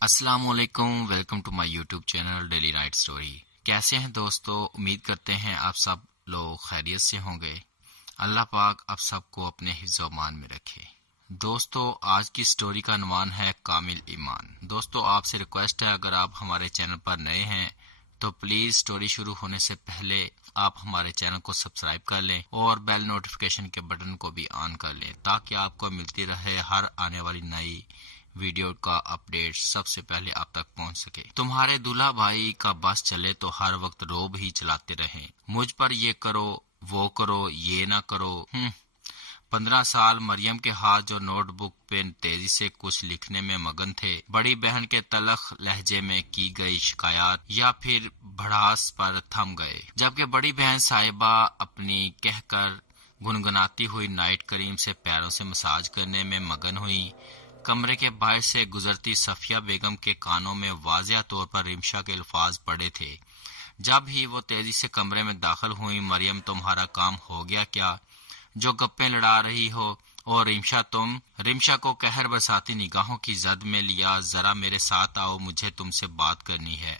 السلام علیکم، welcome to my YouTube channel daily night story. کیسے ہیں دوستو؟ امید کرتے ہیں آپ سب لوگ خیریت سے ہوں گے۔ اللہ پاک آپ سب کو اپنے حفظ و امان میں رکھے۔ دوستو، آج کی سٹوری کا عنوان ہے کامل ایمان۔ دوستو، آپ سے ریکویسٹ ہے، اگر آپ ہمارے چینل پر نئے ہیں تو پلیز سٹوری شروع ہونے سے پہلے آپ ہمارے چینل کو سبسکرائب کر لیں اور بیل نوٹیفیکیشن کے بٹن کو بھی آن کر لیں تاکہ آپ کو ملتی رہے ہر آنے والی نئی ویڈیو کا اپڈیٹ سب سے پہلے آپ تک پہنچ سکے۔ تمہارے دلہا بھائی کا بس چلے تو ہر وقت روب ہی چلاتے رہیں، مجھ پر یہ کرو وہ کرو یہ نہ کرو۔ 15 سال مریم کے ہاتھ جو نوٹ بک پہ تیزی سے کچھ لکھنے میں مگن تھے، بڑی بہن کے تلخ لہجے میں کی گئی شکایات یا پھر بھڑاس پر تھم گئے، جبکہ بڑی بہن صاحبہ اپنی کہہ کر گنگناتی ہوئی نائٹ کریم سے پیروں سے مساج کرنے میں مگن ہوئی۔ کمرے کے باہر سے گزرتی صفیہ بیگم کے کانوں میں واضح طور پر رمشا کے الفاظ پڑے تھے۔ جب ہی وہ تیزی سے کمرے میں داخل ہوئی، مریم تمہارا کام ہو گیا کیا جو گپیں لڑا رہی ہو؟ اور رمشا کو قہر برساتی نگاہوں کی زد میں لیا، ذرا میرے ساتھ آؤ، مجھے تم سے بات کرنی ہے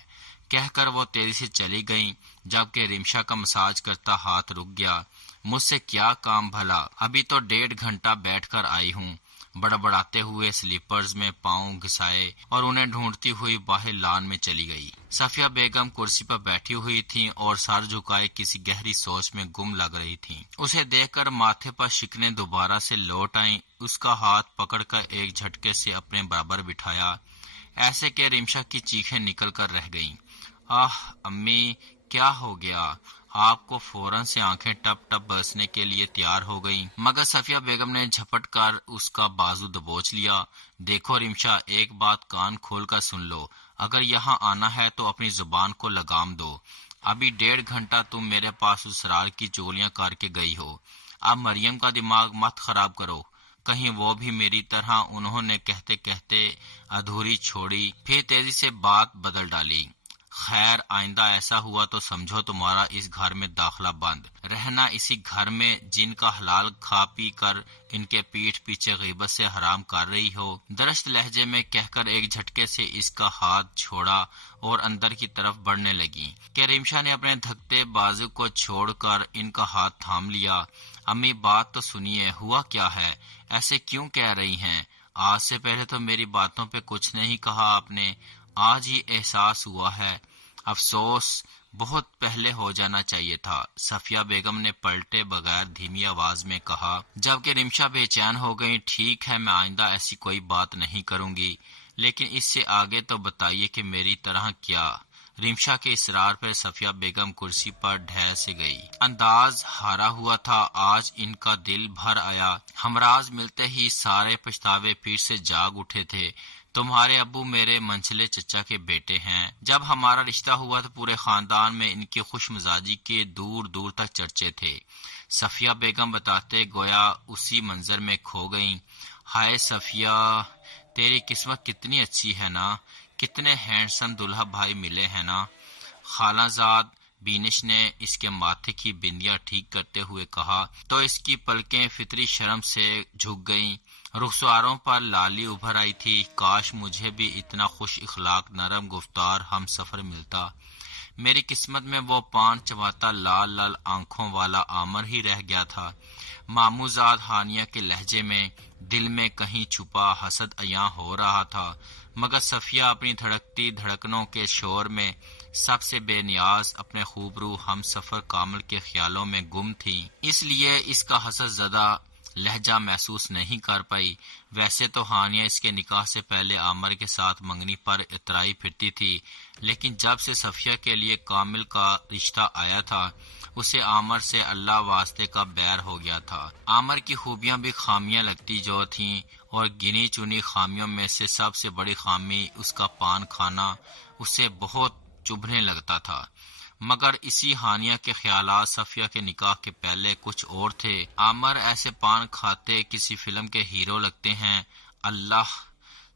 کہہ کر وہ تیزی سے چلی گئیں، جبکہ رمشا کا مساج کرتا ہاتھ رک گیا۔ مجھ سے کیا کام بھلا؟ ابھی تو 1.5 گھنٹہ بیٹھ کر آئی ہوں۔ بڑبڑاتے ہوئے سلیپرز میں پاؤں گھسائے اور انہیں ڈھونڈتی ہوئی باہر لان میں چلی گئی۔ صفیہ بیگم کرسی پر بیٹھی ہوئی تھیں اور سر جھکائے کسی گہری سوچ میں گم لگ رہی تھیں۔ اسے دیکھ کر ماتھے پر شکنیں دوبارہ سے لوٹ آئیں۔ اس کا ہاتھ پکڑ کر ایک جھٹکے سے اپنے برابر بٹھایا، ایسے کہ رمشا کی چیخیں نکل کر رہ گئیں۔ آہ امی، کیا ہو گیا؟ آپ کو فوراً سے آنکھیں ٹپ ٹپ برسنے کے لیے تیار ہو گئیں، مگر صفیہ بیگم نے جھپٹ کر اس کا بازو دبوچ لیا۔ دیکھو رمشا، ایک بات کان کھول کر سن لو، اگر یہاں آنا ہے تو اپنی زبان کو لگام دو۔ ابھی 1.5 گھنٹہ تم میرے پاس اسرار کی چغلیاں کر کے گئی ہو، اب مریم کا دماغ مت خراب کرو، کہیں وہ بھی میری طرح۔ انہوں نے کہتے کہتے ادھوری چھوڑی، پھر تیزی سے بات بدل ڈالی۔ خیر، آئندہ ایسا ہوا تو سمجھو تمہارا اس گھر میں داخلہ بند، رہنا اسی گھر میں جن کا حلال کھا پی کر ان کے پیٹھ پیچھے غیبت سے حرام کر رہی ہو۔ درست لہجے میں کہہ کر ایک جھٹکے سے اس کا ہاتھ چھوڑا اور اندر کی طرف بڑھنے لگی کہ رمشا نے اپنے دھکتے بازو کو چھوڑ کر ان کا ہاتھ تھام لیا۔ امی، بات تو سنیے، ہوا کیا ہے؟ ایسے کیوں کہہ رہی ہیں؟ آج سے پہلے تو میری باتوں پہ کچھ نہیں کہا آپ نے، آج ہی احساس ہوا ہے۔ افسوس، بہت پہلے ہو جانا چاہیے تھا، صفیہ بیگم نے پلٹے بغیر دھیمی آواز میں کہا، جبکہ رمشا بے چین ہو گئی۔ ٹھیک ہے، میں آئندہ ایسی کوئی بات نہیں کروں گی، لیکن اس سے آگے تو بتائیے کہ میری طرح کیا؟ رمشا کے اصرار پر صفیہ بیگم کرسی پر ڈھہ سے گئی۔ انداز ہارا ہوا تھا، آج ان کا دل بھر آیا۔ ہمراز ملتے ہی سارے پچھتاوے پھر سے جاگ اٹھے تھے۔ تمہارے ابو میرے منچلے چچا کے بیٹے ہیں۔ جب ہمارا رشتہ ہوا تو پورے خاندان میں ان کی خوش مزاجی کے دور دور تک چرچے تھے، صفیہ بیگم بتاتے گویا اسی منظر میں کھو گئیں۔ ہائے صفیہ، تیری قسمت کتنی اچھی ہے نا، کتنے ہینڈسم دلہا بھائی ملے ہیں نا۔ خالہ زاد بینش نے اس کے ماتھے کی بندیاں ٹھیک کرتے ہوئے کہا تو اس کی پلکیں فطری شرم سے جھک گئیں، رخساروں پر لالی ابھر آئی تھی۔ کاش مجھے بھی اتنا خوش اخلاق نرم گفتار ہم سفر ملتا، میری قسمت میں وہ پان چباتا لال لال آنکھوں والا عامر ہی رہ گیا تھا۔ ماموزاد ہانیہ کے لہجے میں دل میں کہیں چھپا حسد عیاں ہو رہا تھا، مگر صفیہ اپنی دھڑکتی دھڑکنوں کے شور میں سب سے بے نیاز اپنے خوبرو ہم سفر کامل کے خیالوں میں گم تھی، اس لیے اس کا حسد زدہ لہجہ محسوس نہیں کر پائی۔ ویسے تو ہانیہ اس کے نکاح سے پہلے عامر کے ساتھ منگنی پر اترائی پھرتی تھی، لیکن جب سے صفیہ کے لیے کامل کا رشتہ آیا تھا، اسے عامر سے اللہ واسطے کا بیر ہو گیا تھا۔ عامر کی خوبیاں بھی خامیاں لگتی جو تھیں، اور گنی چنی خامیوں میں سے سب سے بڑی خامی اس کا پان کھانا اسے بہت چبھنے لگتا تھا۔ مگر اسی ہانیہ کے خیالات صفیہ کے نکاح کے پہلے کچھ اور تھے۔ عامر ایسے پان کھاتے کسی فلم کے ہیرو لگتے ہیں۔ اللہ،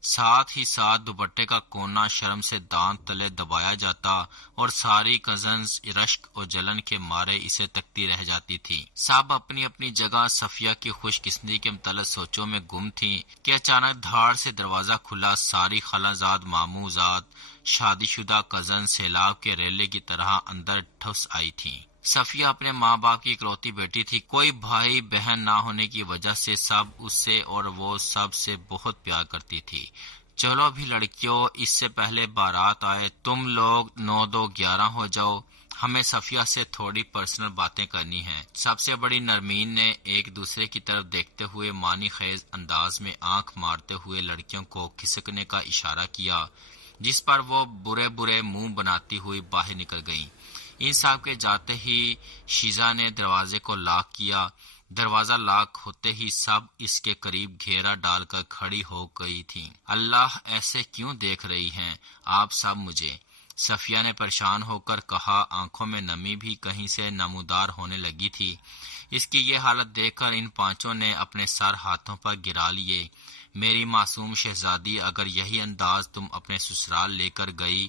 ساتھ ہی ساتھ دوپٹے کا کونا شرم سے دانت تلے دبایا جاتا اور ساری کزنز رشک اور جلن کے مارے اسے تکتی رہ جاتی تھی۔ سب اپنی اپنی جگہ صفیہ کی خوش قسمتی کے متعلق سوچوں میں گم تھی کہ اچانک دھاڑ سے دروازہ کھلا، ساری خالہ زاد، ماموں زاد، شادی شدہ کزن سیلاب کے ریلے کی طرح اندر ٹھس آئی تھی۔ صفیہ اپنے ماں باپ کی اکلوتی بیٹی تھی، کوئی بھائی بہن نہ ہونے کی وجہ سے سب اس سے اور وہ سب سے بہت پیار کرتی تھی۔ چلو بھی لڑکیوں، اس سے پہلے بارات آئے تم لوگ 9-2-11 ہو جاؤ، ہمیں صفیہ سے تھوڑی پرسنل باتیں کرنی ہیں۔ سب سے بڑی نرمین نے ایک دوسرے کی طرف دیکھتے ہوئے معنی خیز انداز میں آنکھ مارتے ہوئے لڑکیوں کو کھسکنے کا اشارہ کیا، جس پر وہ برے برے منہ بناتی ہوئی باہر نکل گئیں۔ ان سب کے جاتے ہی شیزا نے دروازے کو لاک کیا۔ دروازہ لاک ہوتے ہی سب اس کے قریب گھیرا ڈال کر کھڑی ہو گئی تھیں۔ اللہ، ایسے کیوں دیکھ رہی ہیں آپ سب مجھے؟ صفیہ نے پریشان ہو کر کہا، آنکھوں میں نمی بھی کہیں سے نمودار ہونے لگی تھی۔ اس کی یہ حالت دیکھ کر ان پانچوں نے اپنے سر ہاتھوں پر گرا لیے۔ میری معصوم شہزادی، اگر یہی انداز تم اپنے سسرال لے کر گئی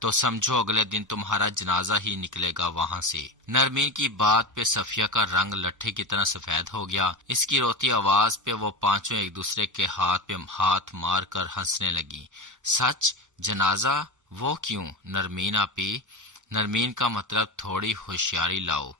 تو سمجھو اگلے دن تمہارا جنازہ ہی نکلے گا وہاں سے۔ نرمین کی بات پہ صفیہ کا رنگ لٹھے کی طرح سفید ہو گیا۔ اس کی روتی آواز پہ وہ پانچوں ایک دوسرے کے ہاتھ پہ ہاتھ مار کر ہنسنے لگی۔ سچ؟ جنازہ؟ وہ کیوں نرمین آپی؟ نرمین کا مطلب تھوڑی ہوشیاری لاؤ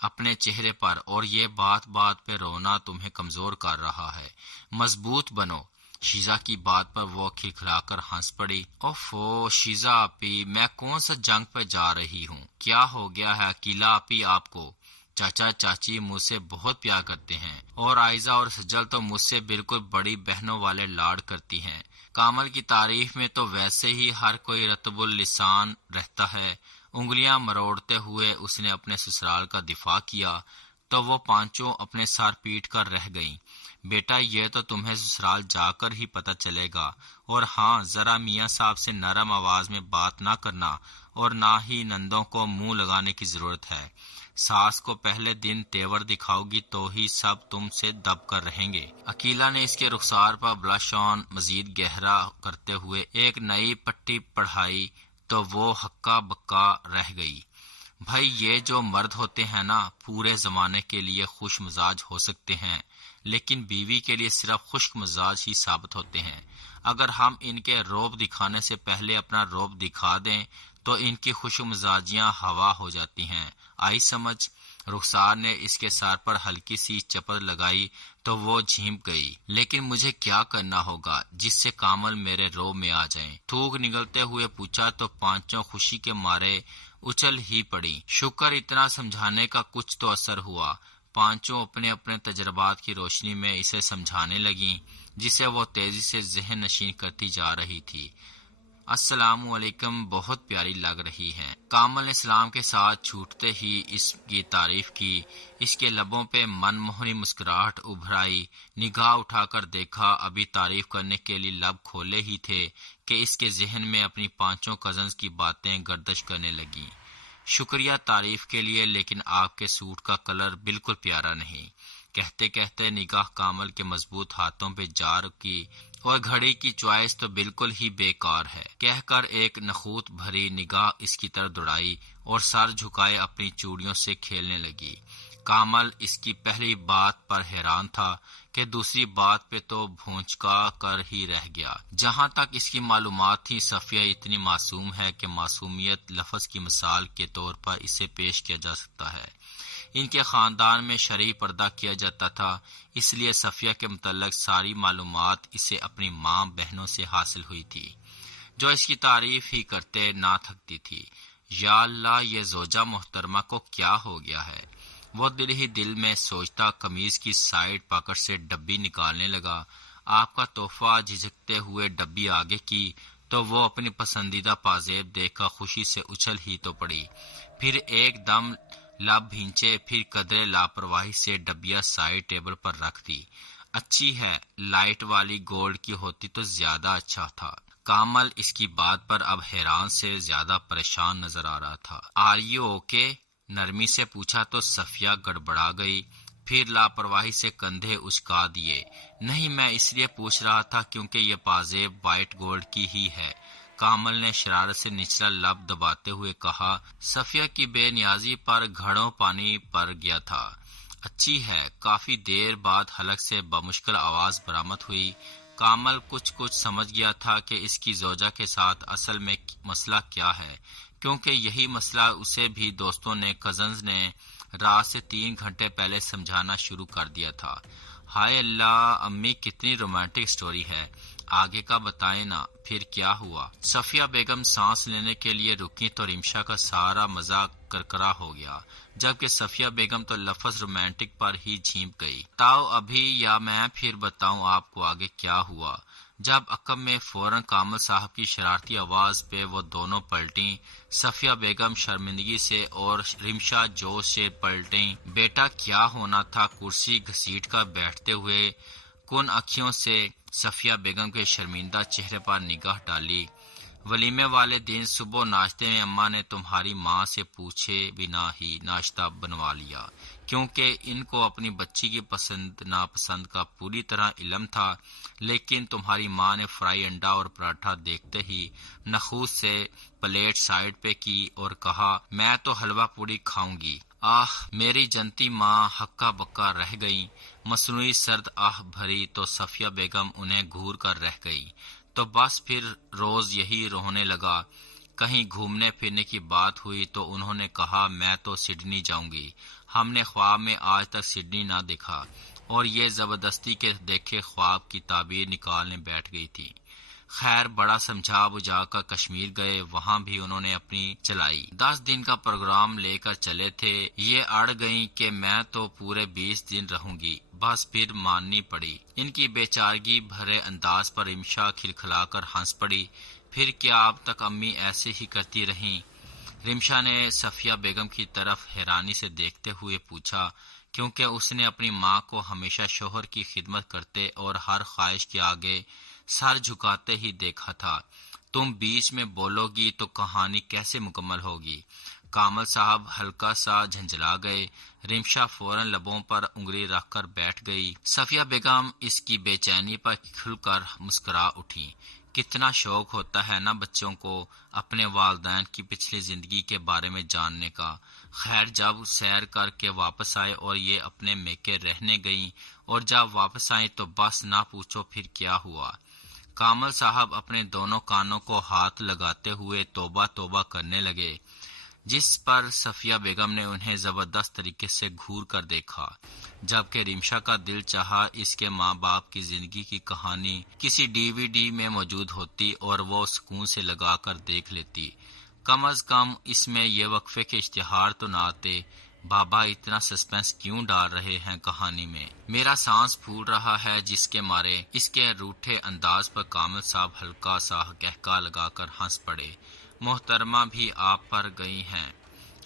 اپنے چہرے پر، اور یہ بات بات پہ رونا تمہیں کمزور کر رہا ہے، مضبوط بنو۔ شیزا کی بات پر وہ کھلکھلا کر ہنس پڑی۔ اوفو شیزا آپی، میں کون سا جنگ پہ جا رہی ہوں؟ کیا ہو گیا ہے اکیلا آپی آپ کو؟ چاچا چاچی مجھ سے بہت پیار کرتے ہیں، اور عائزہ اور سجل تو مجھ سے بالکل بڑی بہنوں والے لاڈ کرتی ہیں۔ کامل کی تعریف میں تو ویسے ہی ہر کوئی رطب اللسان رہتا ہے۔ انگلیاں مروڑتے ہوئے اس نے اپنے سسرال کا دفاع کیا تو وہ پانچوں اپنے سر پیٹ کر رہ گئیں۔ بیٹا، یہ تو تمہیں سسرال جا کر ہی پتہ چلے گا، اور ہاں، ذرا میاں صاحب سے نرم آواز میں بات نہ کرنا، اور نہ ہی نندوں کو منہ لگانے کی ضرورت ہے۔ ساس کو پہلے دن تیور دکھاؤ گی تو ہی سب تم سے دب کر رہیں گے۔ عقیلہ نے اس کے رخسار پر بلش آن مزید گہرا کرتے ہوئے ایک نئی پٹی پڑھائی تو وہ ہکا بکا رہ گئی۔ بھائی، یہ جو مرد ہوتے ہیں نا، پورے زمانے کے لیے خوش مزاج ہو سکتے ہیں، لیکن بیوی کے لیے صرف خشک مزاج ہی ثابت ہوتے ہیں۔ اگر ہم ان کے روب دکھانے سے پہلے اپنا روب دکھا دیں تو ان کی خوش مزاجیاں ہوا ہو جاتی ہیں۔ آئی سمجھ؟ رخسار نے اس کے سر پر ہلکی سی چپت لگائی تو وہ جھینپ گئی۔ لیکن مجھے کیا کرنا ہوگا جس سے کامل میرے روب میں آ جائیں؟ تھوک نگلتے ہوئے پوچھا تو پانچوں خوشی کے مارے اچھل ہی پڑی۔ شکر، اتنا سمجھانے کا کچھ تو اثر ہوا۔ پانچوں اپنے اپنے تجربات کی روشنی میں اسے سمجھانے لگیں، جسے وہ تیزی سے ذہن نشین کرتی جا رہی تھی۔ السلام علیکم، بہت پیاری لگ رہی ہیں۔ کامل نے سلام کے ساتھ چھوٹتے ہی اس کی تعریف کی۔ اس کے لبوں پہ من موہنی مسکراہٹ ابھر آئی۔ نگاہ اٹھا کر دیکھا، ابھی تعریف کرنے کے لیے لب کھولے ہی تھے کہ اس کے ذہن میں اپنی پانچوں کزنز کی باتیں گردش کرنے لگیں۔ شکریہ تعریف کے لیے، لیکن آپ کے سوٹ کا کلر بالکل پیارا نہیں۔ کہتے کہتے نگاہ کامل کے مضبوط ہاتھوں پہ جا رکی، اور گھڑی کی چوائس تو بالکل ہی بیکار ہے، کہہ کر ایک نخوت بھری نگاہ اس کی طرف دوڑائی اور سر جھکائے اپنی چوڑیوں سے کھیلنے لگی۔ کامل اس کی پہلی بات پر حیران تھا کہ دوسری بات پہ تو بھونچکا کر ہی رہ گیا۔ جہاں تک اس کی معلومات تھی، صفیہ اتنی معصوم ہے کہ معصومیت لفظ کی مثال کے طور پر اسے پیش کیا جا سکتا ہے۔ ان کے خاندان میں شرعی پردہ کیا جاتا تھا، اس لیے صفیہ کے متعلق ساری معلومات اسے اپنی ماں بہنوں سے حاصل ہوئی تھی، جو اس کی تعریف ہی کرتے نہ تھکتی تھی۔ یا اللہ، یہ زوجہ محترمہ کو کیا ہو گیا ہے؟ وہ دل ہی دل میں سوچتا قمیض کی سائیڈ پاکٹ سے ڈبی نکالنے لگا۔ آپ کا تحفہ جھجکتے ہوئے ڈبی آگے کی تو وہ اپنی پسندیدہ پازیب دیکھ کر خوشی سے اچھل ہی تو پڑی، پھر ایک دم لب بھینچے، پھر قدرے لاپرواہی سے ڈبیا سائیڈ ٹیبل پر رکھ دی۔ اچھی ہے، لائٹ والی گولڈ کی ہوتی تو زیادہ اچھا تھا۔ کامل اس کی بات پر اب حیران سے زیادہ پریشان نظر آ رہا تھا۔ Are you okay? نرمی سے پوچھا تو صفیہ گڑبڑا گئی۔ پھر لاپرواہی سے کندھے اچکا دیے۔ نہیں، میں اس لیے پوچھ رہا تھا کیونکہ یہ پازیب وائٹ گولڈ کی ہی ہے۔ کامل نے شرارت سے نچلا لب دباتے ہوئے کہا۔ صفیہ کی بے نیازی پر گھڑوں پانی پڑ گیا تھا۔ اچھی ہے۔ کافی دیر بعد حلق سے بمشکل آواز برآمد ہوئی۔ کامل کچھ سمجھ گیا تھا کہ اس کی زوجہ کے ساتھ اصل میں مسئلہ کیا ہے، کیونکہ یہی مسئلہ اسے بھی دوستوں نے، کزنز نے رات سے 3 گھنٹے پہلے سمجھانا شروع کر دیا تھا۔ ہائے اللہ، امی کتنی رومانٹک سٹوری ہے، آگے کا بتائیں نا، پھر کیا ہوا؟ صفیہ بیگم سانس لینے کے لیے رکی تو رمشا کا سارا مزہ کرکرا ہو گیا، جبکہ صفیہ بیگم تو لفظ رومانٹک پر ہی جھینپ گئی۔ بتاؤ ابھی یا میں پھر بتاؤں آپ کو آگے کیا ہوا؟ جب عقب میں فوراً کامل صاحب کی شرارتی آواز پہ وہ دونوں پلٹیں، صفیہ بیگم شرمندگی سے اور رمشا جوش سے پلٹیں۔ بیٹا کیا ہونا تھا؟ کرسی گھسیٹ کر بیٹھتے ہوئے کن اکھیوں سے صفیہ بیگم کے شرمندہ چہرے پر نگاہ ڈالی۔ ولیمے والے دن صبح ناشتے میں اماں نے تمہاری ماں سے پوچھے بنا ہی ناشتہ بنوا لیا، کیونکہ ان کو اپنی بچی کی پسند ناپسند کا پوری طرح علم تھا، لیکن تمہاری ماں نے فرائی انڈا اور پراٹھا دیکھتے ہی نخوت سے پلیٹ سائڈ پہ کی اور کہا، میں تو حلوہ پوری کھاؤں گی۔ آہ، میری جنتی ماں ہکا بکا رہ گئی۔ مصنوعی سرد آہ بھری تو صفیہ بیگم انہیں گھور کر رہ گئی۔ تو بس پھر روز یہی رونے لگا۔ کہیں گھومنے پھرنے کی بات ہوئی تو انہوں نے کہا، میں تو سڈنی جاؤں گی۔ ہم نے خواب میں آج تک سڈنی نہ دیکھا، اور یہ زبردستی کے دیکھے خواب کی تعبیر نکالنے بیٹھ گئی تھی۔ خیر، بڑا سمجھا بجھا کر کشمیر گئے، وہاں بھی انہوں نے اپنی چلائی۔ 10 دن کا پروگرام لے کر چلے تھے، یہ اڑ گئیں کہ میں تو پورے 20 دن رہوں گی۔ بس پھر ماننی پڑی۔ ان کی بیچارگی بھرے انداز پر رمشا کھلکھلا کر ہنس پڑی۔ پھر کیا اب تک امی ایسے ہی کرتی رہیں؟ رمشا نے صفیہ بیگم کی طرف حیرانی سے دیکھتے ہوئے پوچھا، کیونکہ اس نے اپنی ماں کو ہمیشہ شوہر کی خدمت کرتے اور ہر خواہش کے آگے سر جھکاتے ہی دیکھا تھا۔ تم بیچ میں بولو گی تو کہانی کیسے مکمل ہوگی؟ کامل صاحب ہلکا سا جھنجھلا گئے۔ رمشا فوراً لبوں پر انگلی رکھ کر بیٹھ گئی۔ صفیہ بیگم اس کی بے چینی پر کھل کر مسکرا اٹھی۔ کتنا شوق ہوتا ہے نا بچوں کو اپنے والدین کی پچھلی زندگی کے بارے میں جاننے کا۔ خیر، جب سیر کر کے واپس آئے اور یہ اپنے میکے رہنے گئیں، اور جب واپس آئیں تو بس نہ پوچھو پھر کیا ہوا۔ کامل صاحب اپنے دونوں کانوں کو ہاتھ لگاتے ہوئے توبہ توبہ کرنے لگے، جس پر صفیہ بیگم نے انہیں زبردست طریقے سے گھور کر دیکھا، جبکہ رمشا کا دل چاہا اس کے ماں باپ کی زندگی کی کہانی کسی DVD میں موجود ہوتی اور وہ سکون سے لگا کر دیکھ لیتی۔ کم از کم اس میں یہ وقفے کے اشتہار تو نہ آتے۔ بابا اتنا سسپینس کیوں ڈال رہے ہیں کہانی میں؟ میرا سانس پھول رہا ہے جس کے مارے۔ اس کے روٹھے انداز پر کامل صاحب ہلکا سا قہقہ لگا کر ہنس پڑے۔ محترمہ بھی آپ پر گئی ہیں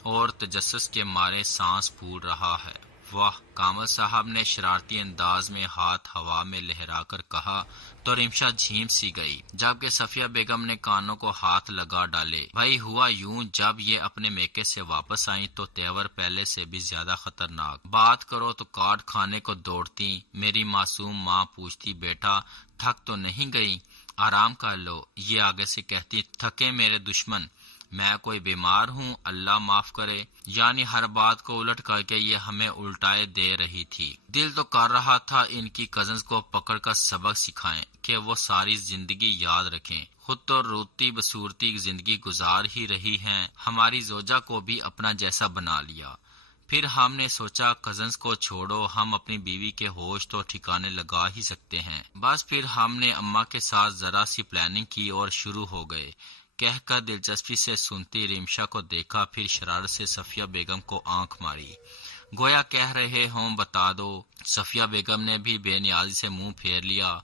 اور تجسس کے مارے سانس پھول رہا ہے۔ واہ! کامل صاحب نے شرارتی انداز میں ہاتھ ہوا میں لہرا کر کہا تو رمشا جھیم سی گئی، جبکہ صفیہ بیگم نے کانوں کو ہاتھ لگا ڈالے۔ بھائی ہوا یوں، جب یہ اپنے میکے سے واپس آئیں تو تیور پہلے سے بھی زیادہ خطرناک۔ بات کرو تو کاٹ کھانے کو دوڑتی۔ میری معصوم ماں پوچھتی، بیٹا تھک تو نہیں گئی؟ آرام کر لو۔ یہ آگے سے کہتی، تھکے میرے دشمن، میں کوئی بیمار ہوں؟ اللہ معاف کرے۔ یعنی ہر بات کو الٹ کر کے یہ ہمیں الٹائے دے رہی تھی۔ دل تو کر رہا تھا ان کی کزنز کو پکڑ کر سبق سکھائیں کہ وہ ساری زندگی یاد رکھیں، خود تو روتی بصورتی زندگی گزار ہی رہی ہیں، ہماری زوجہ کو بھی اپنا جیسا بنا لیا۔ پھر ہم نے سوچا کزنز کو چھوڑو، ہم اپنی بیوی کے ہوش تو ٹھکانے لگا ہی سکتے ہیں۔ بس پھر ہم نے اماں کے ساتھ ذرا سی پلاننگ کی اور شروع ہو گئے۔ کہہ کر دلچسپی سے سنتی رمشا کو دیکھا، پھر شرارت سے صفیہ بیگم کو آنکھ ماری، گویا کہہ رہے ہوں بتا دو۔ صفیہ بیگم نے بھی بے نیازی سے منہ پھیر لیا۔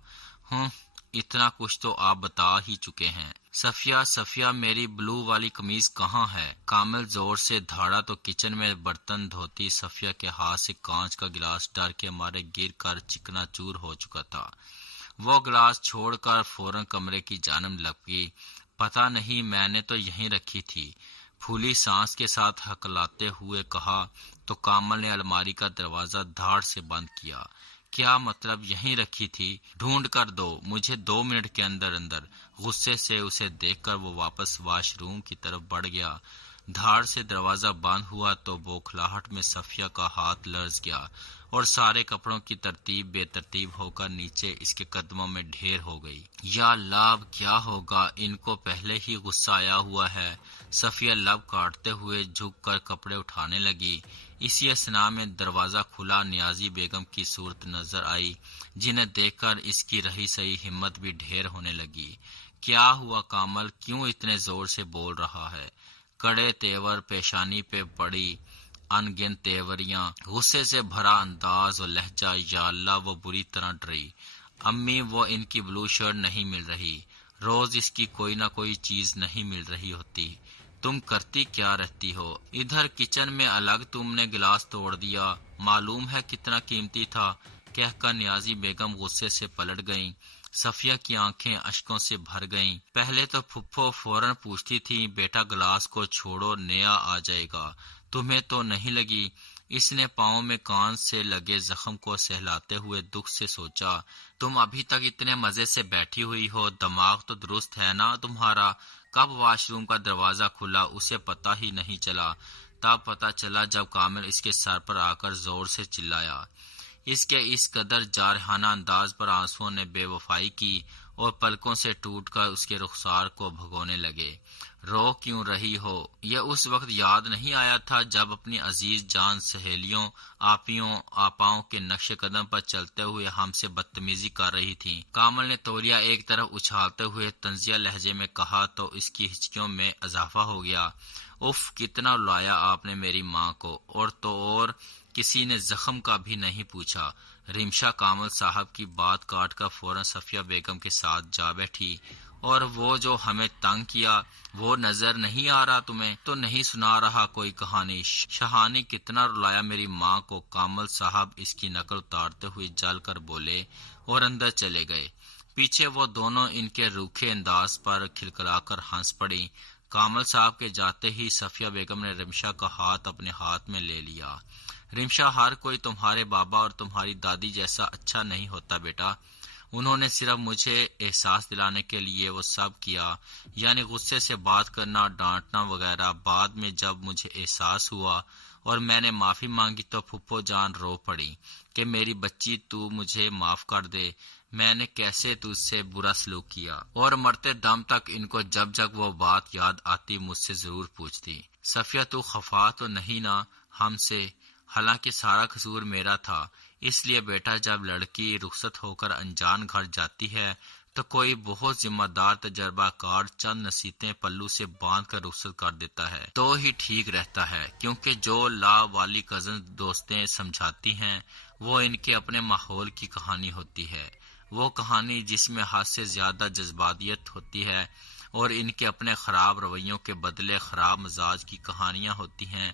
اتنا کچھ تو آپ بتا ہی چکے ہیں۔ صفیہ میری بلو والی قمیض کہاں ہے؟ کامل زور سے دھاڑا تو کچن میں برتن دھوتی صفیہ کے ہاتھ سے کانچ کا گلاس ڈر کے مارے گر کر چکنا چور ہو چکا تھا۔ وہ گلاس چھوڑ کر فوراً کمرے کی جانب لپکی۔ پتہ نہیں، میں نے تو یہیں رکھی تھی۔ پھولی سانس کے ساتھ ہکلاتے ہوئے کہا تو کامل نے الماری کا دروازہ دھاڑ سے بند کیا۔ کیا مطلب یہیں رکھی تھی؟ ڈھونڈ کر دو مجھے 2 منٹ کے اندر اندر۔ غصے سے اسے دیکھ کر وہ واپس واش روم کی طرف بڑھ گیا۔ دھاڑ سے دروازہ بند ہوا تو بوکھلاہٹ میں صفیہ کا ہاتھ لرز گیا اور سارے کپڑوں کی ترتیب بے ترتیب ہو کر نیچے اس کے قدموں میں ڈھیر ہو گئی۔ یا اللہ اب کیا ہوگا، ان کو پہلے ہی غصہ آیا ہوا ہے۔ صفیہ لب کاٹتے ہوئے جھک کر کپڑے اٹھانے لگی۔ اسی اثناء میں دروازہ کھلا، نیازی بیگم کی صورت نظر آئی، جنہیں دیکھ کر اس کی رہی سہی ہمت بھی ڈھیر ہونے لگی۔ کیا ہوا کامل، کیوں اتنے زور سے بول رہا ہے؟ کڑے تیور، پیشانی پہ پڑی ان گنت تیوریاں، غصے سے بھرا انداز اور لہجہ۔ یا اللہ وہ بری طرح ڈری۔ امی وہ ان کی بلو شرٹ نہیں مل رہی، روز اس کی کوئی نہ کوئی چیز نہیں مل رہی ہوتی، تم کرتی کیا رہتی ہو؟ ادھر کچن میں الگ تم نے گلاس توڑ دیا، معلوم ہے کتنا قیمتی تھا، کہہ کر نیازی بیگم غصے سے پلٹ گئیں۔ صفیہ کی آنکھیں اشکوں سے بھر گئیں۔ پہلے تو پھپھو فوراً پوچھتی تھی بیٹا گلاس کو چھوڑو، نیا آ جائے گا، تمہیں تو نہیں لگی؟ اس نے پاؤں میں کان سے لگے زخم کو سہلاتے ہوئے دکھ سے سوچا، تم ابھی تک اتنے مزے سے بیٹھی ہوئی ہو، دماغ تو درست ہے نا تمہارا؟ کب واش روم کا دروازہ کھلا اسے پتہ ہی نہیں چلا، تب پتہ چلا جب کامل اس کے سر پر آ کر زور سے چلایا۔ اس کے اس قدر جارحانہ انداز پر آنسوؤں نے بے وفائی کی اور پلکوں سے ٹوٹ کر اس کے رخسار کو بھگونے لگے۔ رو کیوں رہی ہو؟ یہ اس وقت یاد نہیں آیا تھا جب اپنی عزیز جان سہیلیوں، آپیوں، آپاؤں کے نقش قدم پر چلتے ہوئے ہم سے بدتمیزی کر رہی تھی؟ کامل نے تولیہ ایک طرف اچھالتے ہوئے طنزیہ لہجے میں کہا تو اس کی ہچکیوں میں اضافہ ہو گیا۔ اف، کتنا رلایا آپ نے میری ماں کو، اور تو اور کسی نے زخم کا بھی نہیں پوچھا۔ رمشا کامل صاحب کی بات کاٹ کر فوراً صفیہ بیگم کے ساتھ جا بیٹھی۔ اور وہ جو ہمیں تنگ کیا وہ نظر نہیں آ رہا تمہیں؟ تو نہیں سنا رہا کوئی کہانی؟ شہانی کتنا رلایا میری ماں کو؟ کامل صاحب اس کی نقل اتارتے ہوئے جل کر بولے اور اندر چلے گئے۔ پیچھے وہ دونوں ان کے روکھے انداز پر کھلکھلا کر ہنس پڑی۔ کامل صاحب کے جاتے ہی صفیہ بیگم نے رمشا کا ہاتھ اپنے ہاتھ میں لے لیا۔ رمشا، ہر کوئی تمہارے بابا اور تمہاری دادی جیسا اچھا نہیں ہوتا بیٹا، انہوں نے صرف مجھے احساس دلانے کے لیے وہ سب کیا، یعنی غصے سے بات کرنا، ڈانٹنا وغیرہ۔ بعد میں جب مجھے احساس ہوا اور میں نے معافی مانگی تو پھپھو جان رو پڑی کہ میری بچی تو مجھے معاف کر دے، میں نے کیسے تجھ سے برا سلوک کیا۔ اور مرتے دم تک ان کو جب جب وہ بات یاد آتی مجھ سے ضرور پوچھتی، صفیہ تو خفا تو نہیں نا ہم سے؟ حالانکہ سارا قصور میرا تھا۔ اس لیے بیٹا جب لڑکی رخصت ہو کر انجان گھر جاتی ہے تو کوئی بہت ذمہ دار تجربہ کار چند نصیحتیں پلو سے باندھ کر رخصت کر دیتا ہے تو ہی ٹھیک رہتا ہے، کیونکہ جو لا والی کزن دوستیں سمجھاتی ہیں وہ ان کے اپنے ماحول کی کہانی ہوتی ہے، وہ کہانی جس میں حد سے زیادہ جذباتیت ہوتی ہے اور ان کے اپنے خراب رویوں کے بدلے خراب مزاج کی کہانیاں ہوتی ہیں۔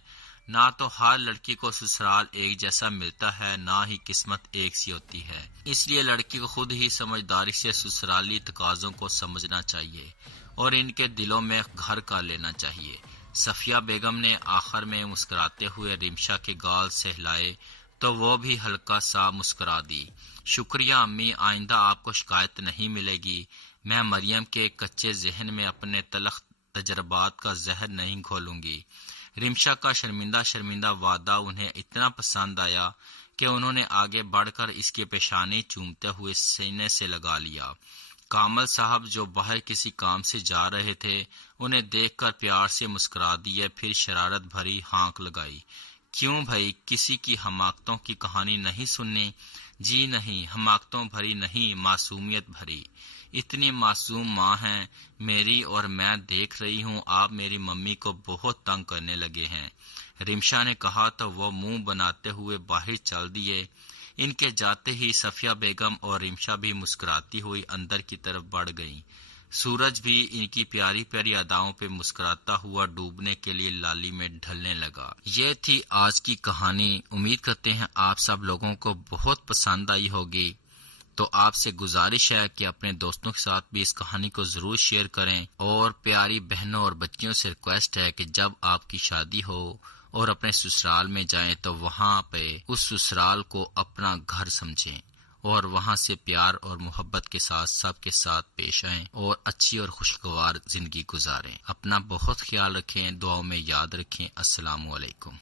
نہ تو ہر لڑکی کو سسرال ایک جیسا ملتا ہے، نہ ہی قسمت ایک سی ہوتی ہے، اس لیے لڑکی کو خود ہی سمجھداری سے سسرالی تقاضوں کو سمجھنا چاہیے اور ان کے دلوں میں گھر کر لینا چاہیے۔ صفیہ بیگم نے آخر میں مسکراتے ہوئے رمشا کے گال سہلائے تو وہ بھی ہلکا سا مسکرا دی۔ شکریہ امی، آئندہ آپ کو شکایت نہیں ملے گی، میں مریم کے کچے ذہن میں اپنے تلخ تجربات کا زہر نہیں گھولوں گی۔ رمشا کا شرمندہ وعدہ انہیں اتنا پسند آیا کہ انہوں نے آگے بڑھ کر اس کی پیشانی چومتے ہوئے سینے سے لگا لیا۔ کامل صاحب جو باہر کسی کام سے جا رہے تھے انہیں دیکھ کر پیار سے مسکرا دیے، پھر شرارت بھری ہانک لگائی۔ کیوں بھائی، کسی کی حماقتوں کی کہانی نہیں سننی؟ جی نہیں، حماقتوں بھری نہیں، معصومیت بھری۔ اتنی معصوم ماں ہیں میری اور میں دیکھ رہی ہوں آپ میری ممی کو بہت تنگ کرنے لگے ہیں، رمشا نے کہا تو وہ منہ بناتے ہوئے باہر چل دیے۔ ان کے جاتے ہی صفیہ بیگم اور رمشا بھی مسکراتی ہوئی اندر کی طرف بڑھ گئیں۔ سورج بھی ان کی پیاری پیاری اداؤں پہ مسکراتا ہوا ڈوبنے کے لیے لالی میں ڈھلنے لگا۔ یہ تھی آج کی کہانی، امید کرتے ہیں آپ سب لوگوں کو بہت پسند آئی ہوگی۔ تو آپ سے گزارش ہے کہ اپنے دوستوں کے ساتھ بھی اس کہانی کو ضرور شیئر کریں، اور پیاری بہنوں اور بچیوں سے ریکویسٹ ہے کہ جب آپ کی شادی ہو اور اپنے سسرال میں جائیں تو وہاں پہ اس سسرال کو اپنا گھر سمجھیں، اور وہاں سے پیار اور محبت کے ساتھ سب کے ساتھ پیش آئیں اور اچھی اور خوشگوار زندگی گزاریں۔ اپنا بہت خیال رکھیں، دعاؤں میں یاد رکھیں۔ السلام علیکم۔